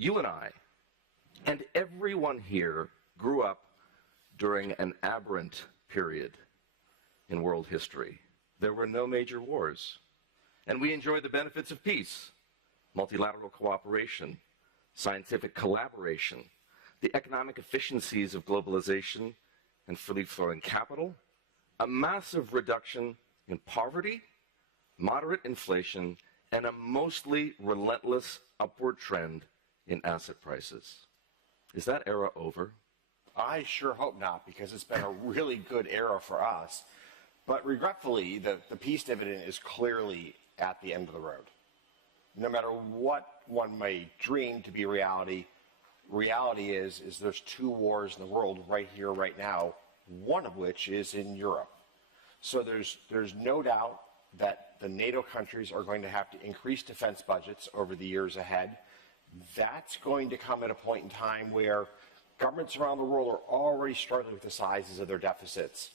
You and I, and everyone here, grew up during an aberrant period in world history. There were no major wars, and we enjoyed the benefits of peace, multilateral cooperation, scientific collaboration, the economic efficiencies of globalization and freely flowing capital, a massive reduction in poverty, moderate inflation, and a mostly relentless upward trend in asset prices. Is that era over? I sure hope not, because it's been a really good era for us. But regretfully, the peace dividend is clearly at the end of the road. No matter what one may dream to be reality, reality is there's two wars in the world right here, right now, one of which is in Europe. So there's no doubt that the NATO countries are going to have to increase defense budgets over the years ahead. That's going to come at a point in time where governments around the world are already struggling with the sizes of their deficits.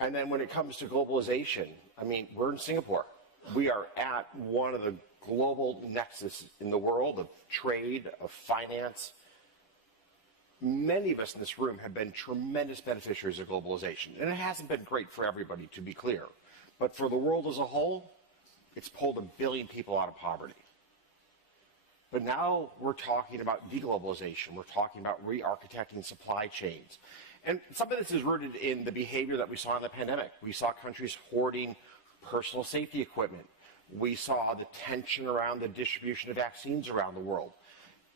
And then when it comes to globalization, I mean, we're in Singapore. We are at one of the global nexus in the world of trade, of finance. Many of us in this room have been tremendous beneficiaries of globalization. And it hasn't been great for everybody, to be clear. But for the world as a whole, it's pulled 1 billion people out of poverty. But now we're talking about deglobalization. We're talking about re-architecting supply chains. And some of this is rooted in the behavior that we saw in the pandemic. We saw countries hoarding personal safety equipment. We saw the tension around the distribution of vaccines around the world.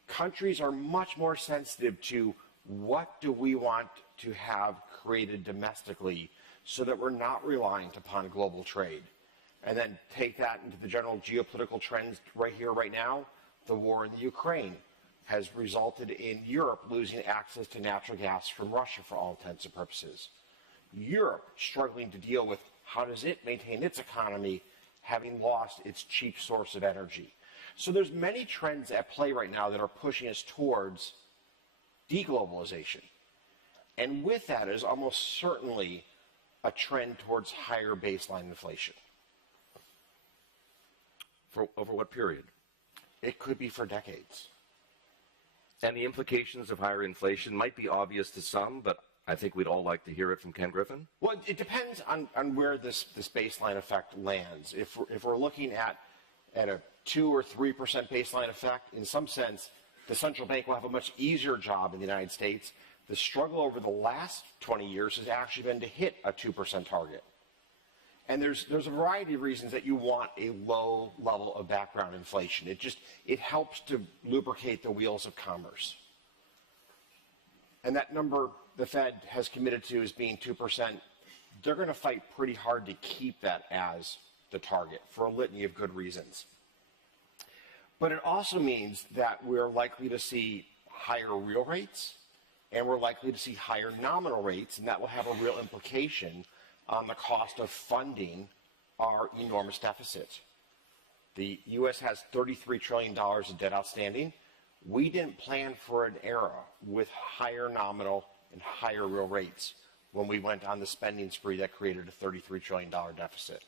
Countries are much more sensitive to what do we want to have created domestically so that we're not reliant upon global trade. And then take that into the general geopolitical trends right here, right now. The war in the Ukraine has resulted in Europe losing access to natural gas from Russia for all intents and purposes. Europe struggling to deal with how does it maintain its economy having lost its cheap source of energy. So there's many trends at play right now that are pushing us towards deglobalization. And with that is almost certainly a trend towards higher baseline inflation. Over what period? It could be for decades. And the implications of higher inflation might be obvious to some, but I think we'd all like to hear it from Ken Griffin. Well, it depends on where this baseline effect lands. If we're looking at a 2 or 3% baseline effect, in some sense, the central bank will have a much easier job in the United States. The struggle over the last 20 years has actually been to hit a 2% target. And there's a variety of reasons that you want a low level of background inflation. It helps to lubricate the wheels of commerce. And that number the Fed has committed to as being 2%, they're going to fight pretty hard to keep that as the target for a litany of good reasons. But it also means that we're likely to see higher real rates, and we're likely to see higher nominal rates, and that will have a real implication on the cost of funding our enormous deficit. The U.S. has $33 trillion of debt outstanding. We didn't plan for an era with higher nominal and higher real rates when we went on the spending spree that created a $33 trillion deficit.